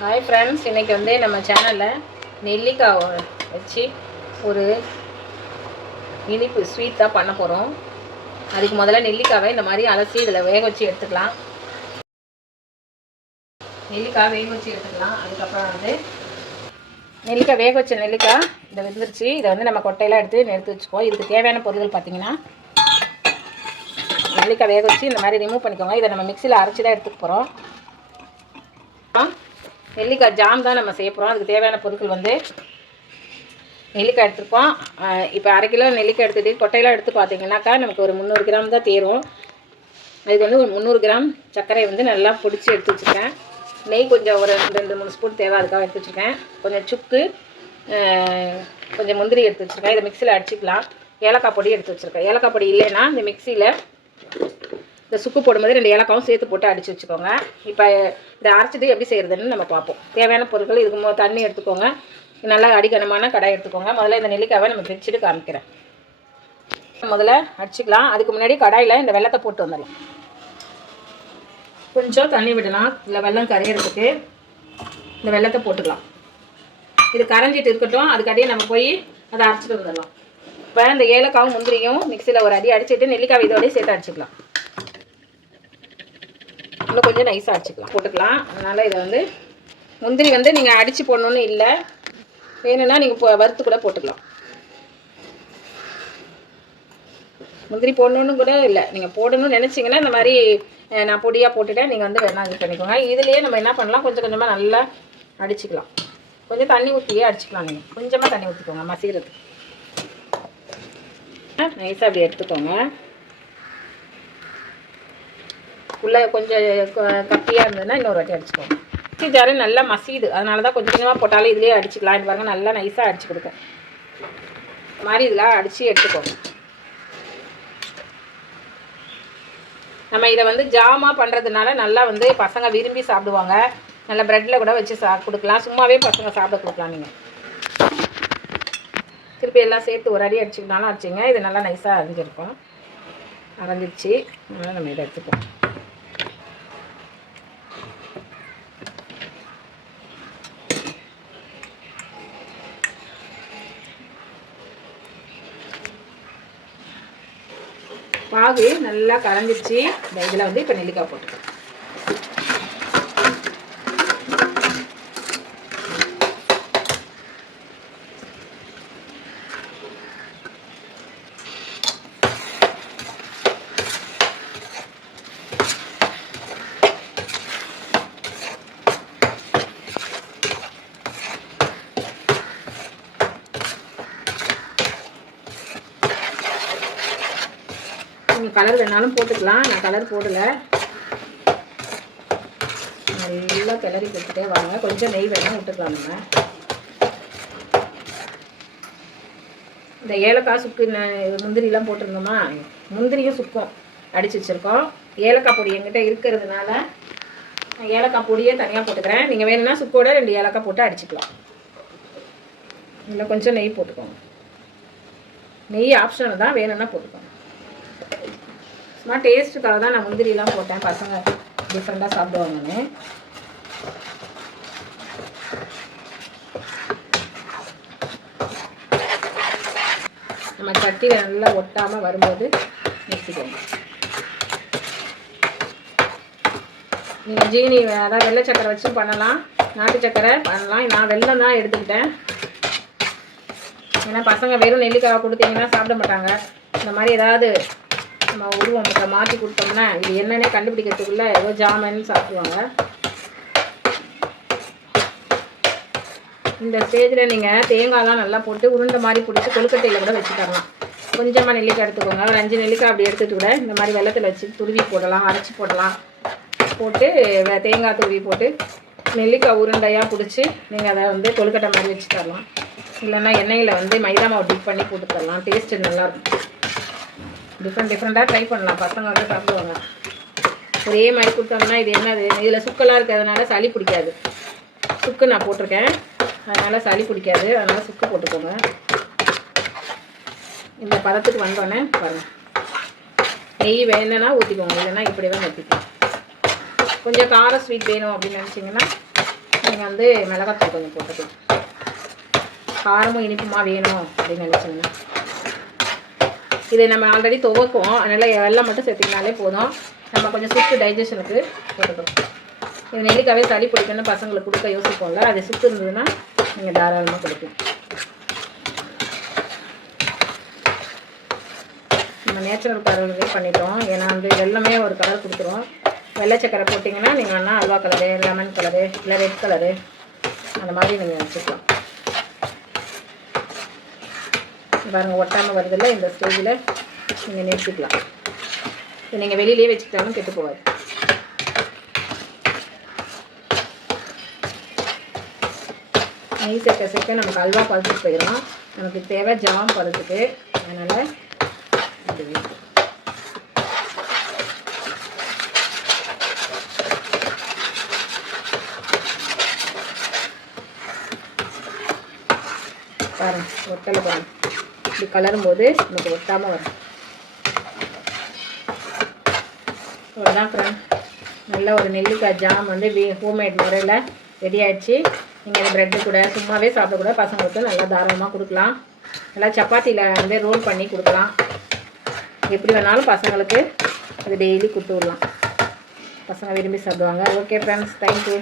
Hi friends, இன்றைக்கி வந்து நம்ம சேனலில் நெல்லிக்காய் வச்சு ஒரு இனிப்பு ஸ்வீட் தான் பண்ண போகிறோம். அதுக்கு முதல்ல நெல்லிக்காவை இந்த மாதிரி அலசி இதில் வேக வச்சு எடுத்துக்கலாம். அதுக்கப்புறம் வந்து நெல்லிக்காய் வேக வச்ச நெல்லிக்காய் இதை வெந்துருச்சு. இதை வந்து நம்ம கொட்டையெல்லாம் எடுத்து வச்சுக்குவோம். இதுக்கு தேவையான பொருட்கள் பார்த்திங்கன்னா, நெல்லிக்காய் வேக வச்சு இந்த மாதிரி ரிமூவ் பண்ணிக்கோங்க. இதை நம்ம மிக்சியில் அரைச்சி தான் எடுத்துக்க போகிறோம். நெல்லிக்காய் ஜாம் தான் நம்ம செய்ய போகிறோம். அதுக்கு தேவையான பொருட்கள் வந்து நெல்லிக்காய் எடுத்துருக்கோம். இப்போ 1/2 கிலோ நெல்லிக்காய் எடுத்துகிட்டு கொட்டையெல்லாம் எடுத்து பார்த்தீங்கன்னாக்கா நமக்கு ஒரு 300 கிராம் தான் தேரும். அதுக்கு வந்து ஒரு 300 கிராம் சர்க்கரையை வந்து நல்லா பொடிச்சு எடுத்து வச்சுருக்கேன். நெய் கொஞ்சம் ஒரு 2-3 ஸ்பூன் தேவை, அதுக்காக எடுத்து வச்சுருக்கேன். கொஞ்சம் சுக்கு, கொஞ்சம் முந்திரி எடுத்து வச்சுருக்கேன். இதை மிக்சியில் அடிச்சிக்கலாம். ஏலக்காய் பொடி எடுத்து வச்சுருக்கேன். ஏலக்காய் பொடி இல்லைன்னா இந்த மிக்சியில் இந்த சுக்கு போடும்போது 2 ஏலக்காவும் சேர்த்து போட்டு அடித்து வச்சுக்கோங்க. இப்போ இதை அரைச்சிட்டு எப்படி செய்கிறதுன்னு நம்ம பார்ப்போம். தேவையான பொருட்கள் இதுக்கு தண்ணி எடுத்துக்கோங்க. நல்லா அடிக்கனமான கடாய் எடுத்துக்கோங்க. முதல்ல இந்த நெல்லிக்காவை நம்ம பிரிச்சுட்டு காமிக்கிறேன். முதல்ல அடிச்சுக்கலாம். அதுக்கு முன்னாடி கடாயில் இந்த வெல்லத்தை போட்டு வந்துடலாம். கொஞ்சம் தண்ணி விடலாம். இல்லை வெல்லம் கரையிறதுக்கு இந்த வெல்லத்தை போட்டுக்கலாம். இது கரைஞ்சிட்டு இருக்கட்டும். அதுக்கடியே நம்ம போய் அதை அரைச்சிட்டு வந்துடலாம். இப்போ இந்த ஏலக்காவும் முந்திரியும் மிக்சியில் ஒரு அடி அடிச்சுட்டு நெல்லிக்காய் இதோடய சேர்த்து அடிச்சுக்கலாம். இன்னும் கொஞ்சம் நைஸாக அடிச்சுக்கலாம் போட்டுக்கலாம். அதனால் இதை வந்து முந்திரி வந்து நீங்கள் அடித்து போடணுன்னு இல்லை, வேணும்னா நீங்கள் வறுத்து கூட போட்டுக்கலாம். முந்திரி போடணுன்னு கூட இல்லை, நீங்கள் போடணும்னு நினச்சிங்கன்னா இந்த மாதிரி நான் பொடியாக போட்டுட்டேன். நீங்கள் வந்து வேணா இது பண்ணிக்கோங்க. இதுலேயே நம்ம என்ன பண்ணலாம், கொஞ்சம் கொஞ்சமாக நல்லா அடிச்சுக்கலாம். கொஞ்சம் தண்ணி ஊற்றியே அடிச்சுக்கலாம். நீங்கள் கொஞ்சமாக தண்ணி ஊற்றிக்கோங்க மசிகிறதுக்கு. நைஸாக அப்படி எடுத்துக்கோங்க. உள்ளே கொஞ்சம் கட்டியாக இருந்ததுன்னா இன்னொரு வாட்டி அடிச்சுக்கோங்க. மிக்ஸி ஜாரு நல்லா மசியுது, அதனால தான் கொஞ்சம் கொஞ்சமாக போட்டாலும் இதுலேயே அடிச்சுக்கலாம். இது பாருங்கள், நல்லா நைஸாக அடிச்சு கொடுக்கும். இந்த மாதிரி இதில் அடித்து எடுத்துக்கோங்க. நம்ம இதை வந்து ஜாமாக பண்ணுறதுனால நல்லா வந்து பசங்க விரும்பி சாப்பிடுவாங்க. நல்லா ப்ரெட்டில் கூட வச்சு கொடுக்கலாம். சும்மாவே பசங்க சாப்பிட கொடுக்கலாம். நீங்கள் திருப்பி எல்லாம் சேர்த்து ஒரு அடி அடிச்சுக்கிட்டாலும் அடிச்சிங்க. இது நல்லா நைஸாக அரைஞ்சிருக்கும். அரைஞ்சிருச்சு. அதனால் நம்ம இதை எடுத்துப்போம். பாகு நல்லா கரைஞ்சிருச்சு. இந்த இதில் வந்து இப்போ நெல்லிக்காய் போட்டுக்கலாம். நீங்கள் கலர் வேணாலும் போட்டுக்கலாம். நான் கலர் போடலை. நல்லா கிளறி கொடுத்துட்டே வாங்க. கொஞ்சம் நெய் வேணால் விட்டுக்கலாம். நம்ம இந்த ஏலக்காய் சுக்கு முந்திரிலாம் போட்டிருந்தோமா, முந்திரியும் சுக்கும் அடித்து வச்சுருக்கோம். ஏலக்காய் பொடி என்கிட்ட இருக்கிறதுனால நான் ஏலக்காய் பொடியே தனியாக போட்டுக்கிறேன். நீங்கள் வேணும்னா சுக்கோட 2 ஏலக்காய் போட்டு அடிச்சுக்கலாம். இல்லை கொஞ்சம் நெய் போட்டுக்கோங்க. நெய் ஆப்ஷனல் தான், வேணும்னா போட்டுக்கோங்க. சும்மா டேஸ்ட்டுக்காக தான் நான் முந்திரிலாம் போட்டேன். பசங்க டிஃப்ரெண்ட்டாக சாப்பிடுவாங்கன்னு. நம்ம சட்டியில் நல்லா ஒட்டாமல் வரும்போது நிறுத்திக்கோங்க. நீங்கள் ஜீனி அதாவது வெள்ளை சக்கரை வச்சும் பண்ணலாம், நாட்டு சக்கரை பண்ணலாம். நான் வெல்லம் தான் எடுத்துக்கிட்டேன். ஏன்னா பசங்க வெறும் நெல்லிக்காய் கொடுத்தீங்கன்னா சாப்பிட மாட்டாங்க. இந்த மாதிரி ஏதாவது நம்ம உருவம் மாற்றி கொடுத்தோம்னா இது என்னென்ன கண்டுபிடிக்கிறதுக்குள்ளே ஏதோ ஜாமன்னு சாப்பிடுவாங்க. இந்த ஸ்டேஜில் நீங்கள் தேங்காய்லாம் நல்லா போட்டு உருண்டை மாதிரி பிடிச்சி கொழுக்கட்டையில் கூட வச்சு தரலாம். கொஞ்சமாக நெல்லிக்காய் எடுத்துக்கோங்க. ஒரு 5 நெல்லிக்காய் அப்படி எடுத்துகிட்டு கூட இந்த மாதிரி வெள்ளத்தில் வச்சு துருவி போடலாம், அரைச்சி போடலாம். போட்டு தேங்காய் துருவி போட்டு நெல்லிக்காய் உருண்டையாக பிடிச்சி நீங்கள் அதை வந்து கொழுக்கட்டை மாதிரி வச்சு தரலாம். இல்லைன்னா எண்ணெயில் வந்து மைதா மாவு டிப் பண்ணி போட்டு தரலாம். டேஸ்ட்டு நல்லாயிருக்கும். டிஃப்ரெண்ட்டாக ட்ரை பண்ணலாம். பசங்க வந்து சாப்பிடுவாங்க. ஒரே மாதிரி கொடுத்தோம்னா இது என்னது, இதில் சுக்கெல்லாம் இருக்கிறதுனால சளி பிடிக்காது. சுக்கு நான் போட்டிருக்கேன், அதனால் சளி பிடிக்காது. அதனால் சுக்கு போட்டுக்கோங்க. இந்த பதத்துக்கு வந்தோடனே பாருங்கள், நெய் வேணும்னா ஊற்றிக்கோங்க, இல்லைன்னா இப்படி தான் ஊற்றிக்கோங்க. கொஞ்சம் காரம் ஸ்வீட் வேணும் அப்படின்னு நினச்சிங்கன்னா நீங்கள் வந்து மிளகாத்தூள் கொஞ்சம் போட்டுக்கலாம். காரமும் இனிப்புமா வேணும் அப்படின்னு நினச்சிங்கன்னா. இதை நம்ம ஆல்ரெடி துவக்குவோம், அதனால் வெல்லம் மட்டும் சேர்த்திங்கனாலே போதும். நம்ம கொஞ்சம் சுட்டு டைஜஷனுக்கு போட்டுக்கிறோம். இது நெல்லிக்காவே சளி பிடிக்கணும்னு பசங்களுக்கு கொடுக்க யோசிப்போம்ல, அது சுட்டு இருந்ததுன்னா நீங்கள் தாராளமாக கொடுக்கலாம். நம்ம நேச்சுரல் கலர்லேயே பண்ணிட்டோம். ஏன்னா வந்து வெல்லமே ஒரு கலர் கொடுத்துரும். வெள்ளை சக்கரை போட்டிங்கன்னா நீங்கள் வேணால் அல்வா கலரு, லெமன் கலரு, இல்லை ரெட் கலரு அந்த மாதிரி நீங்கள் வச்சுக்கலாம். பாருங்கள் ஒட்டாமல் வருதில்ல, இந்த ஸ்டேஜில் நீங்கள் நிறுத்திக்கலாம். இது நீங்கள் வெளியிலே வச்சுக்கிட்டாலும் கெட்டு போகாது. நெய் சேர்க்க சேர்க்க நமக்கு அல்வா பழுத்துட்டு போயிடும். நமக்கு தேவை ஜாம் பழுத்துக்கு, அதனால் பாருங்கள் ஒட்டலை பாருங்கள். இப்படி கலரும் போது நமக்கு ஒட்டாமல் வரும். அவ்வளோதான் ஃப்ரெண்ட், நல்ல ஒரு நெல்லிக்காய் ஜாம் வந்து ஹோம்மேட் முறையில் ரெடி ஆகிடுச்சு. நீங்கள் இந்த ப்ரெட்டு கூட சும்மாவே சாப்பிடக்கூட பசங்களுக்கு நல்லா தாராளமாக கொடுக்கலாம். நல்லா சப்பாத்தியில் வந்து ரோல் பண்ணி கொடுக்கலாம். எப்படி வேணாலும் பசங்களுக்கு அது டெய்லி கொடுத்து விடலாம். பசங்க விரும்பி சாப்பிடுவாங்க. Okay friends, thank you.